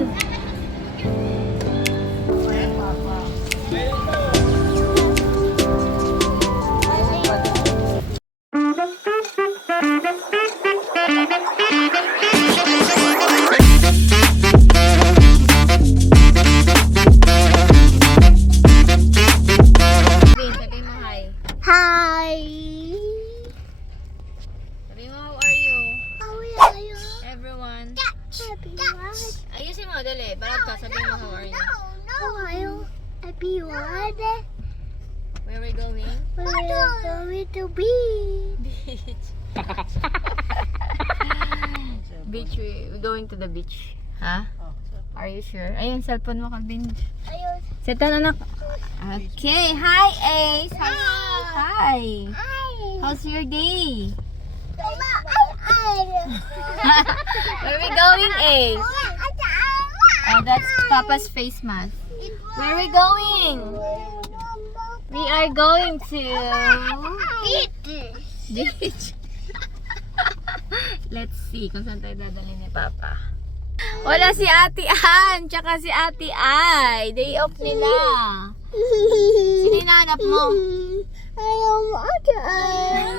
doon. Dali. Balat ka, sabihin mo, how are you? Are you? Everyone. Where are we going? We're going to be. Beach. beach, we we're going to the beach. Ha? Are you sure? Ayun, cellphone mo, Calvin. Ayun. Set na anak. Okay, hi Ace. Hi. Hi. Hi. How's your day? Where are we going, Ace? Oh, that's Papa's face mask. Where are we going? We are going to beach. Let's see kung saan tayo dadalhin ni Papa. Wala si Ate Ann, tsaka si Ate Ay. Day off nila. Sino hinahanap mo? Ayaw mo, ate, ay.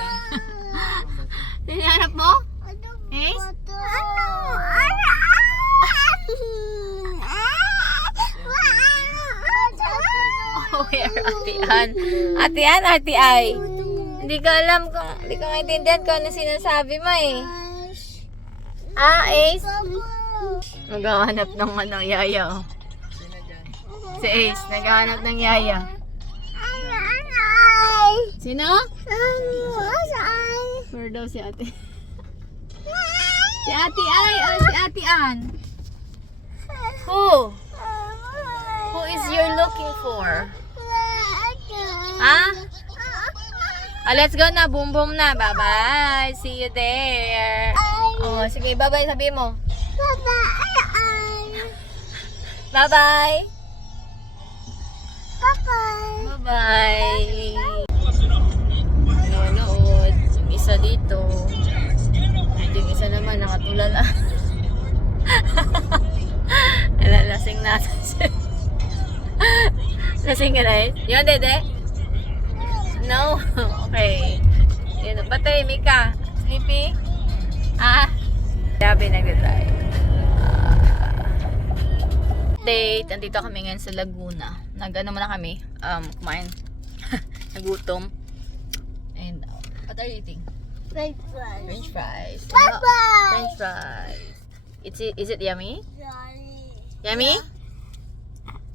Sino hinahanap mo? Ano Ace? ba to? Ano? Ano? Oh, where Ann? Ate Ann, Ate Ay. Hindi ko alam kung, hindi ko maintindihan kung ano sinasabi mo eh. Ah, Ace? Naghahanap ng ano, yaya oh. Si Ace, naghahanap ng yaya. Sino? Where daw si ate? si ate ay, oh, si ate Ann. Who? Who is you're looking for? Ah, let's go na. Boom boom na. Bye-bye. See you there. Oh, sige. Bye-bye. Sabi mo. Bye-bye. Bye-bye. Nanonood. Yung isa dito. Yung isa naman nakatulala. Lasing natin siya. Lasing ka na eh? Yun, dede? No? Okay. Yun, patay, Mika. Sleepy? Ah? Sabi na tayo. Date, andito kami ngayon sa Laguna. Nag-ano muna kami, um, kumain. Nagutom. And, uh, what are you eating? French fries. French fries. It's, is it yummy? Yummy?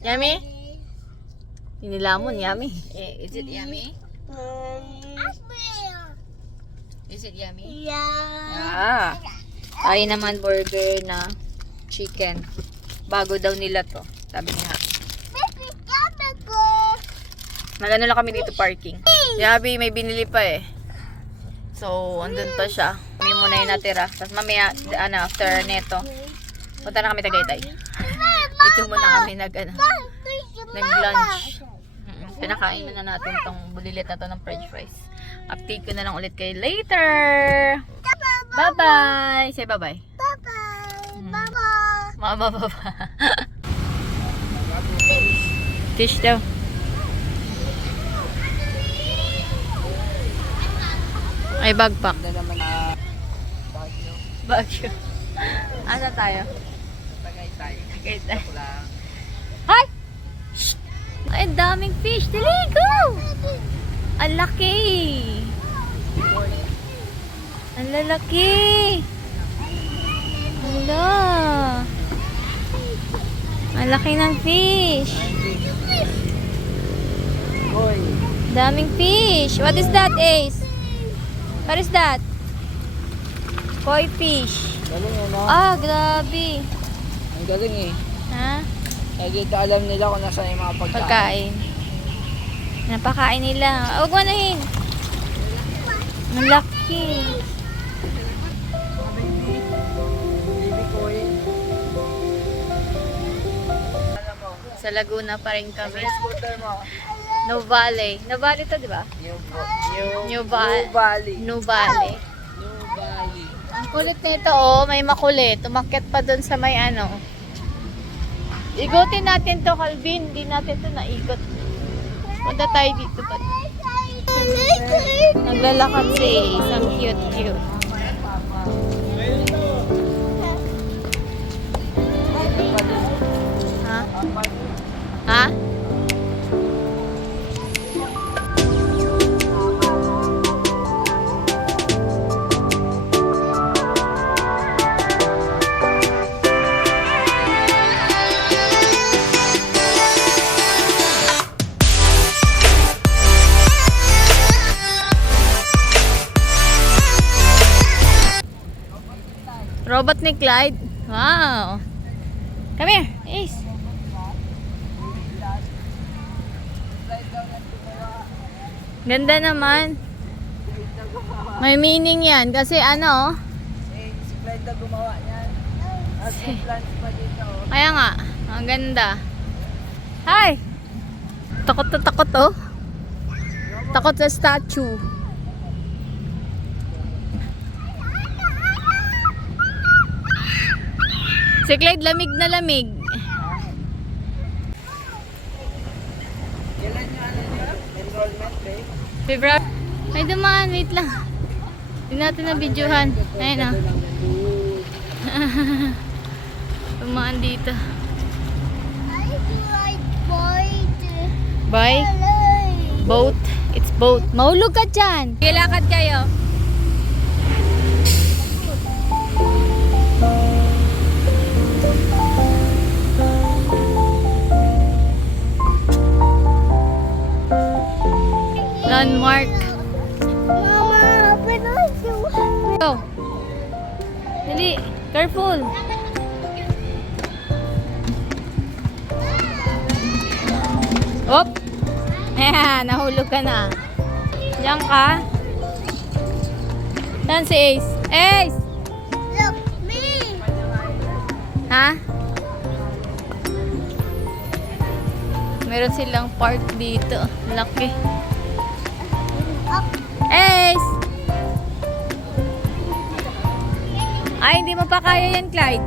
Yummy? Inilamon, yummy. Eh, is it yummy? Is it yummy? Ah. Tayo naman burger na chicken. Bago daw nila to. Sabi niya. Nagano lang kami dito parking. Yabi, may binili pa eh. So, andun pa siya. May muna yung natira. Tapos mamaya, ano, after neto, punta na kami Tagaytay. Dito muna kami nag, ano, nag-lunch. Pinakain na natin tong bulilit na to ng french fries. Update ko na lang ulit kayo later. Bye-bye! Say bye-bye. Mama, baba. Fish daw. Ay, bagpak. Bagyo. Asa tayo? Tagaytay. Hi! Ay, daming fish. Dali, go! Ang laki! Ang lalaki! Hala! Ang laki ng fish! Daming fish! What is that, Ace? What is that? Koi fish. Galing eh, no? Ah, grabe. Ang galing eh. Ha? Kaya dito alam nila kung nasa yung mga pagkain. Pagkain. Napakain nila. Huwag mo nahin. Ang laki. Sa Laguna pa rin kami. Scooter mo. Novale. Novale to, di ba? New, New, New, Val New Valley. Novale. New Valley. Ang kulit nito, oh. May makulit. Tumakit pa dun sa may ano. Igutin natin to, Calvin. Hindi natin to naikot. Punta tayo dito. pa. Naglalakad si Ace. Ang cute-cute. Ha? Robot ni Clyde. Wow. Come here, Ace. Ganda naman. May meaning yan kasi ano, si Clyde na gumawa niyan. At may plants pa dito. kaya nga, ang ganda. Hi! Takot na takot oh. Takot sa statue. Si Clyde lamig na lamig. Kailan yung ano niya? Enrollment day? February. Ay dumaan, wait lang. Hindi natin na videohan. Ayun oh. Dumaan dito. I like boys. Bye. Boat. It's boat. Mahulog ka dyan. Kilakad kayo. Landmark. Mama, open also. Go. Dali. Careful. Op. Ayan, nahulog ka na. Diyan ka. Saan si Ace? Ace! Look, me. Ha? Meron silang park dito. Laki. Ace! Ay, hindi mo pa kaya yan, Clyde.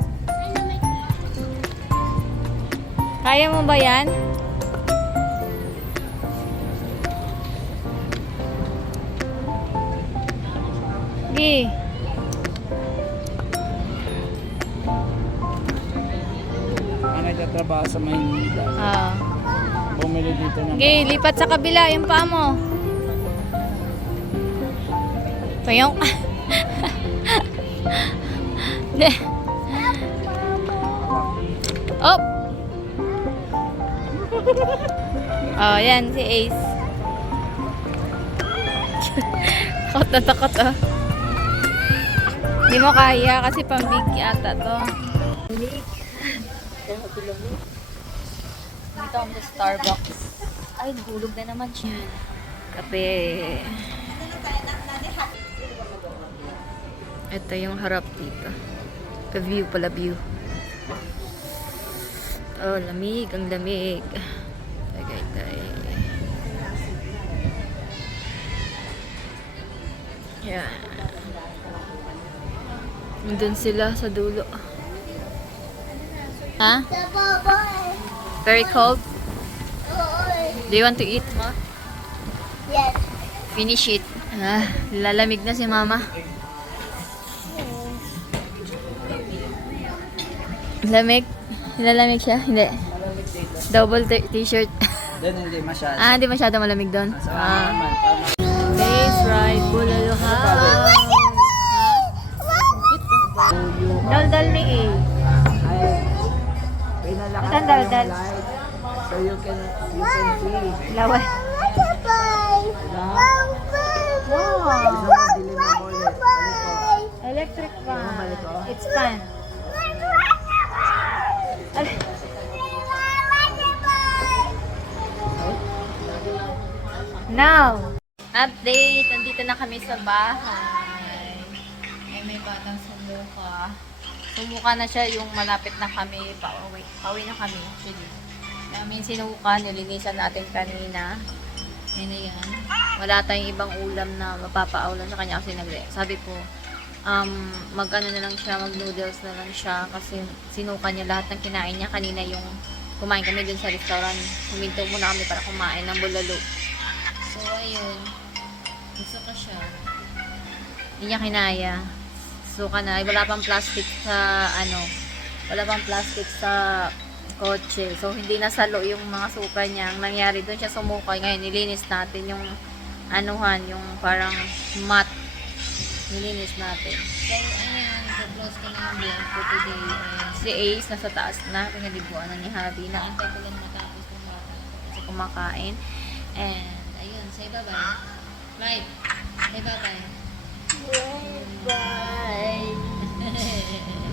Kaya mo ba yan? Gi. Ang nagtatrabaho sa Maynila. Ah. Bumili dito ng Gi, lipat sa kabila yung paa mo. De. Op! Oh, yan, si Ace. takot na takot, oh. Hindi mo kaya kasi pambig ata to. Dito sa Starbucks. Ay, nahulog na naman siya. Kape. Ito yung harap dito. The view pala, view. Oh, lamig. Ang lamig. Tagay, tagay. Yan. Nandun sila sa dulo. Ha? Boy. Very cold? Do you want to eat? Ma? Yes. Finish it. Ah, lalamig na si mama. Lamig? Lalamig siya? Hindi. malamig dito. Double t- t-shirt. Doon hindi masyado. ah, hindi masyado malamig doon. Sa Ah. tama. Face right, bulaluha. Daldal ni. Ay, pinalakas Saan daldal? So you can, you can see. Lawa. Bye. Lahat. Wow. Electric fan. It's fun. Update. Nandito na kami sa bahay. Ay, may batang sumuka. Sumuka na siya yung malapit na kami. Pauwi, pauwi na kami actually. Namin sinuka, nilinisan natin kanina. Yan na yan. Wala tayong ibang ulam na mapapaulam sa kanya kasi nagre. Sabi ko, um, mag ano na lang siya, mag noodles na lang siya kasi sinuka niya lahat ng kinain niya kanina yung kumain kami dun sa restaurant. Huminto muna kami para kumain ng bulalo. So, ayun. Nagsuka siya. Hindi niya kinaya. Suka na. Ay, Wala pang plastic sa, ano, wala pang plastic sa kotse. So, hindi nasalo yung mga suka niya. Ang nangyari doon siya sumukay. Ngayon, nilinis natin yung anuhan, yung parang mat. Nilinis natin. So, ayan. Close ko na yung vlog for today. And si Ace, nasa taas na. Pinaliguan na ni Javi. Naantay ko lang matapos kumakain. Kumakain. And, ayun. Say bye-bye. Bye. Say bye-bye. Bye.